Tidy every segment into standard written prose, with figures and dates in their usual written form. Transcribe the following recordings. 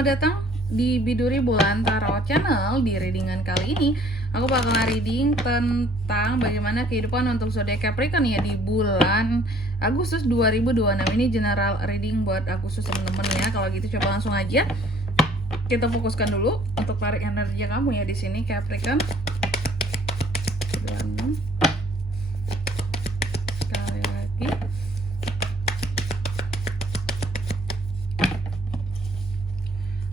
selamat datang di Biduri Bulan Tarot Channel. Di readingan kali ini aku bakal reading tentang bagaimana kehidupan untuk zodiak Capricorn ya di bulan Agustus 2026. Ini general reading buat Agustus teman-teman ya. Kalau gitu coba langsung aja kita fokuskan dulu untuk tarik energi kamu ya di sini Capricorn. Sekali lagi.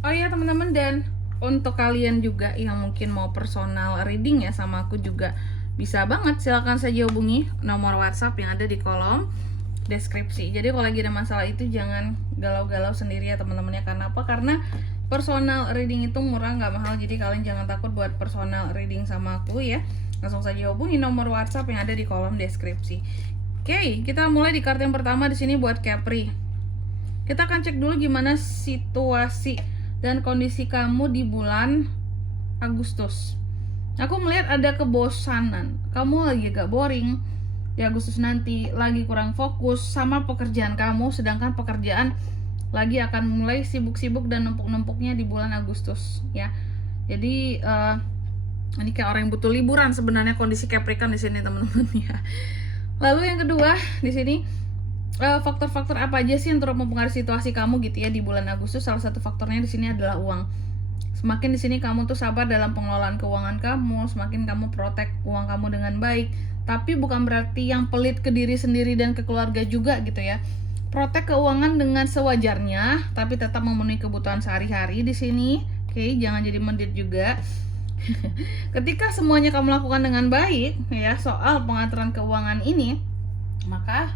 Oh iya teman-teman, dan untuk kalian juga yang mungkin mau personal reading ya sama aku juga bisa banget, silahkan saja hubungi nomor WhatsApp yang ada di kolom deskripsi. Jadi kalau lagi ada masalah itu jangan galau-galau sendiri ya teman-teman ya. Karena apa? Karena personal reading itu murah, nggak mahal. Jadi kalian jangan takut buat personal reading sama aku ya. Langsung saja hubungi nomor WhatsApp yang ada di kolom deskripsi. Oke, kita mulai di kartu yang pertama di sini buat Capri. Kita akan cek dulu gimana situasi dan kondisi kamu di bulan Agustus. Aku melihat ada kebosanan. Kamu lagi agak boring di Agustus nanti, lagi kurang fokus sama pekerjaan kamu, sedangkan pekerjaan lagi akan mulai sibuk-sibuk dan numpuk-numpuknya di bulan Agustus ya. Jadi ini kayak orang yang butuh liburan sebenarnya kondisi Capricorn di sini teman-teman ya. Lalu yang kedua di sini faktor-faktor apa aja sih yang turut mempengaruhi situasi kamu gitu ya di bulan Agustus? Salah satu faktornya di sini adalah uang. Semakin di sini kamu tuh sabar dalam pengelolaan keuangan kamu, semakin kamu protect uang kamu dengan baik. Tapi bukan berarti yang pelit ke diri sendiri dan ke keluarga juga gitu ya. Protect keuangan dengan sewajarnya, tapi tetap memenuhi kebutuhan sehari-hari di sini. Oke, jangan jadi mendit juga. Ketika semuanya kamu lakukan dengan baik ya soal pengaturan keuangan ini, maka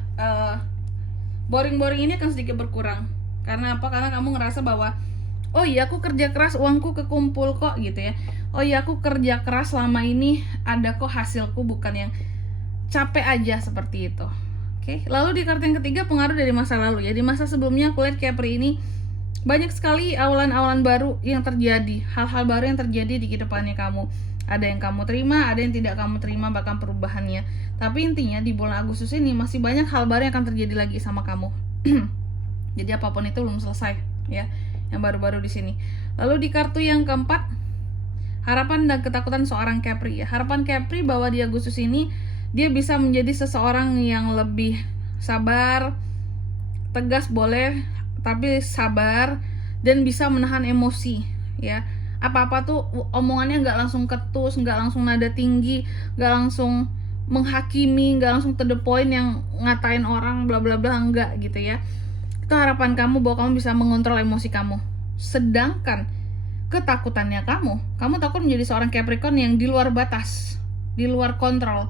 boring-boring ini akan sedikit berkurang. Karena apa? Karena kamu ngerasa bahwa oh iya aku kerja keras, uangku kekumpul kok gitu ya. Oh iya aku kerja keras selama ini, ada kok hasilku, bukan yang capek aja seperti itu. Oke, lalu di kartu yang ketiga pengaruh dari masa lalu ya. Di masa sebelumnya aku lihat Capri ini banyak sekali awalan-awalan baru yang terjadi, hal-hal baru yang terjadi di kehidupannya kamu. Ada yang kamu terima, ada yang tidak kamu terima, bahkan perubahannya. Tapi intinya di bulan Agustus ini masih banyak hal baru yang akan terjadi lagi sama kamu. Jadi apapun itu belum selesai ya, yang baru-baru di sini. Lalu di kartu yang keempat, harapan dan ketakutan seorang Capri ya. Harapan Capri bahwa di Agustus ini dia bisa menjadi seseorang yang lebih sabar, tegas boleh, tapi sabar dan bisa menahan emosi ya. Apa-apa tuh omongannya nggak langsung ketus, nggak langsung nada tinggi, nggak langsung menghakimi, nggak langsung to the point yang ngatain orang bla bla bla, enggak gitu ya. Itu harapan kamu bahwa kamu bisa mengontrol emosi kamu. Sedangkan ketakutannya kamu takut menjadi seorang Capricorn yang di luar batas, di luar kontrol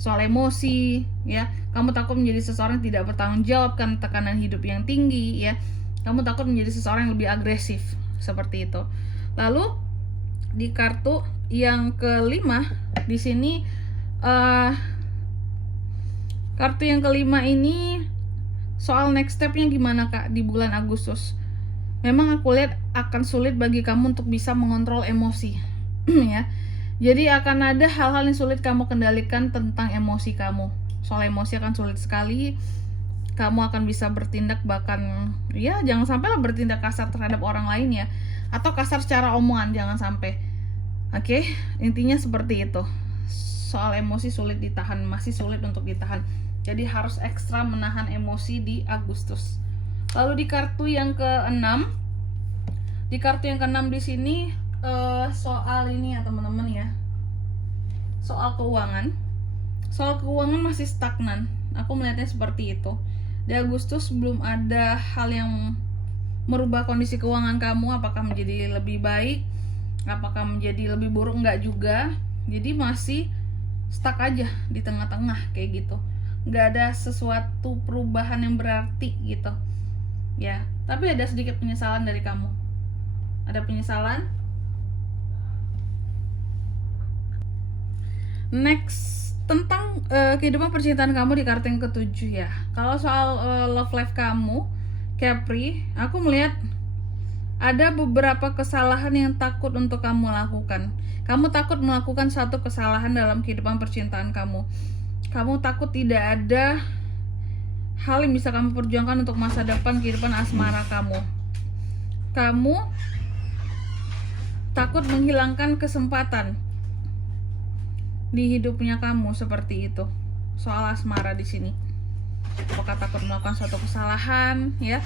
soal emosi ya. Kamu takut menjadi seseorang yang tidak bertanggung jawab karena tekanan hidup yang tinggi ya. Kamu takut menjadi seseorang yang lebih agresif seperti itu. Lalu di kartu yang kelima di sini kartu yang kelima ini soal next stepnya gimana Kak di bulan Agustus. Memang aku lihat akan sulit bagi kamu untuk bisa mengontrol emosi ya. Jadi akan ada hal-hal yang sulit kamu kendalikan tentang emosi kamu. Soal emosi akan sulit sekali. Kamu akan bisa bertindak bahkan ya jangan sampai lah bertindak kasar terhadap orang lain ya, atau kasar secara omongan, jangan sampai. Oke, intinya seperti itu. Soal emosi sulit ditahan, masih sulit untuk ditahan. Jadi harus ekstra menahan emosi di Agustus. Lalu di kartu yang keenam, di sini soal ini ya teman-teman ya, soal keuangan. Soal keuangan masih stagnan. Aku melihatnya seperti itu. Di Agustus belum ada hal yang merubah kondisi keuangan kamu, apakah menjadi lebih baik, apakah menjadi lebih buruk, enggak juga. Jadi masih stuck aja di tengah-tengah kayak gitu. Enggak ada sesuatu perubahan yang berarti gitu ya. Tapi ada sedikit penyesalan dari kamu. Ada penyesalan. Next, tentang kehidupan percintaan kamu di kartu yang ketujuh ya. Kalau soal love life kamu Capri, aku melihat ada beberapa kesalahan yang takut untuk kamu lakukan. Kamu takut melakukan satu kesalahan dalam kehidupan percintaan kamu. Kamu takut tidak ada hal yang bisa kamu perjuangkan untuk masa depan kehidupan asmara kamu. kamu takut menghilangkan kesempatan di hidupnya kamu seperti itu. Soal asmara di sini. Apakah takut melakukan suatu kesalahan, ya?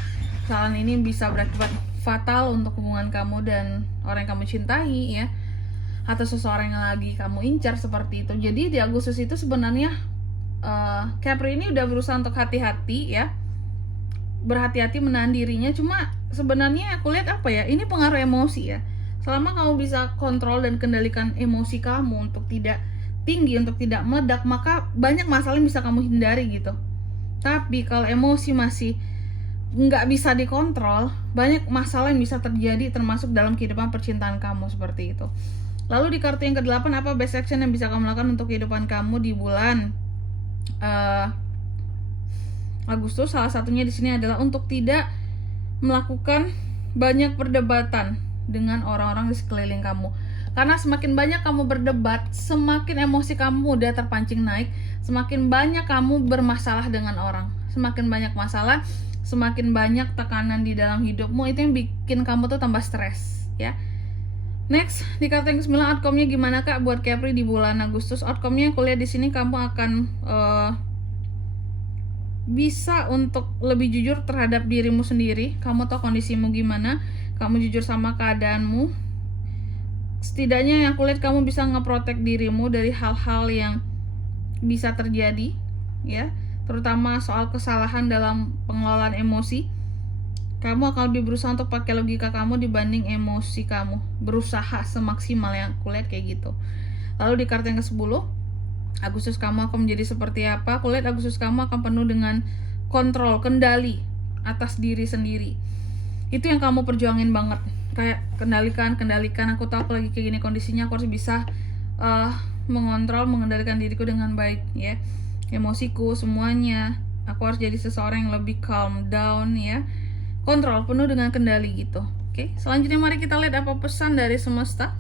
Kesalahan ini bisa berakibat fatal untuk hubungan kamu dan orang yang kamu cintai, ya, atau seseorang yang lagi kamu incar seperti itu. Jadi di Agustus itu sebenarnya Capri ini udah berusaha untuk hati-hati, ya, berhati-hati menahan dirinya. Cuma sebenarnya aku lihat apa ya, ini pengaruh emosi, ya. Selama kamu bisa kontrol dan kendalikan emosi kamu untuk tidak tinggi, untuk tidak meledak, maka banyak masalah yang bisa kamu hindari gitu. Tapi kalau emosi masih nggak bisa dikontrol, banyak masalah yang bisa terjadi termasuk dalam kehidupan percintaan kamu seperti itu. Lalu di kartu yang ke-8, apa best action yang bisa kamu lakukan untuk kehidupan kamu di bulan Agustus? Salah satunya di sini adalah untuk tidak melakukan banyak perdebatan dengan orang-orang di sekeliling kamu. Karena semakin banyak kamu berdebat, semakin emosi kamu udah terpancing naik, semakin banyak kamu bermasalah dengan orang. Semakin banyak masalah, semakin banyak tekanan di dalam hidupmu, itu yang bikin kamu tuh tambah stres, ya. Next, di kartu yang ke-9, outcome-nya gimana Kak buat Capri di bulan Agustus? Outcome-nya aku lihat di sini kamu akan bisa untuk lebih jujur terhadap dirimu sendiri. Kamu tahu kondisimu gimana, kamu jujur sama keadaanmu. Setidaknya yang aku lihat kamu bisa ngeprotek dirimu dari hal-hal yang bisa terjadi, ya, terutama soal kesalahan dalam pengelolaan emosi. Kamu akan lebih berusaha untuk pakai logika kamu dibanding emosi kamu. Berusaha semaksimal yang aku lihat kayak gitu. Lalu di kartu yang ke-10, Agustus kamu akan menjadi seperti apa? Aku lihat Agustus kamu akan penuh dengan kontrol, kendali atas diri sendiri. Itu yang kamu perjuangin banget. Kayak kendalikan, aku tahu aku lagi kayak gini kondisinya, aku harus bisa mengontrol, mengendalikan diriku dengan baik, ya. Emosiku, semuanya. Aku harus jadi seseorang yang lebih calm down, ya. Kontrol, penuh dengan kendali gitu. Oke, selanjutnya mari kita lihat apa pesan dari semesta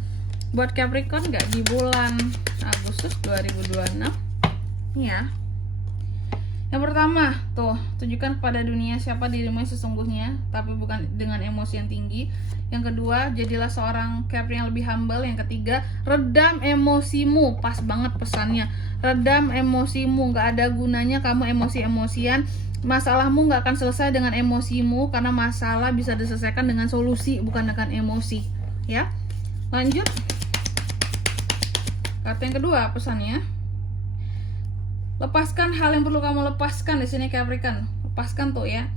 buat Capricorn nggak di bulan Agustus 2026. Ya. Yang pertama, tuh, tunjukkan kepada dunia siapa dirimu yang sesungguhnya, tapi bukan dengan emosi yang tinggi. Yang kedua, jadilah seorang Capri yang lebih humble. Yang ketiga, redam emosimu. Pas banget pesannya. Redam emosimu, nggak ada gunanya kamu emosi-emosian. Masalahmu nggak akan selesai dengan emosimu, karena masalah bisa diselesaikan dengan solusi, bukan dengan emosi, ya. Lanjut, kartu yang kedua pesannya, lepaskan hal yang perlu kamu lepaskan di sini Capricorn. Lepaskan tuh, ya,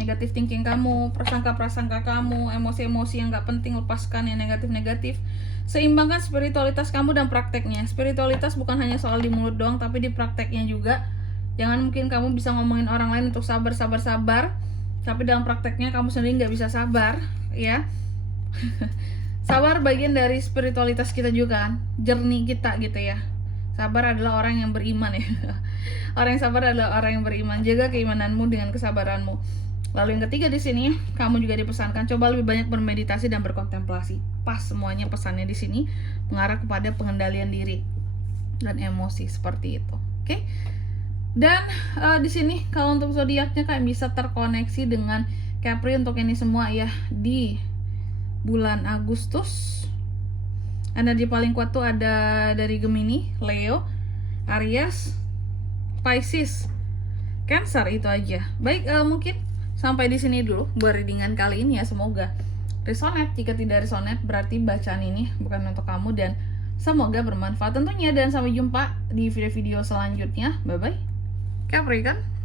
negatif thinking kamu, prasangka-prasangka kamu, emosi-emosi yang nggak penting, lepaskan yang negatif-negatif. Seimbangkan spiritualitas kamu dan prakteknya. Spiritualitas bukan hanya soal di mulut doang, tapi di prakteknya juga. Jangan mungkin kamu bisa ngomongin orang lain untuk sabar, tapi dalam prakteknya kamu sendiri nggak bisa sabar, ya. Sabar bagian dari spiritualitas kita juga kan, journey kita gitu, ya. Sabar adalah orang yang beriman, ya. Orang yang sabar adalah orang yang beriman. Jaga keimananmu dengan kesabaranmu. Lalu yang ketiga di sini, kamu juga dipesankan coba lebih banyak bermeditasi dan berkontemplasi. Pas semuanya pesannya di sini mengarah kepada pengendalian diri dan emosi seperti itu. Oke? Dan di sini kalau untuk zodiaknya kalian bisa terkoneksi dengan Capri untuk ini semua, ya, di bulan Agustus. Energi paling kuat tuh ada dari Gemini, Leo, Aries, Pisces, Cancer, itu aja. Baik, mungkin sampai di sini dulu buat readingan kali ini, ya. Semoga resonate. Jika tidak resonate, berarti bacaan ini bukan untuk kamu, dan semoga bermanfaat tentunya. Dan sampai jumpa di video-video selanjutnya. Bye bye. Capricorn.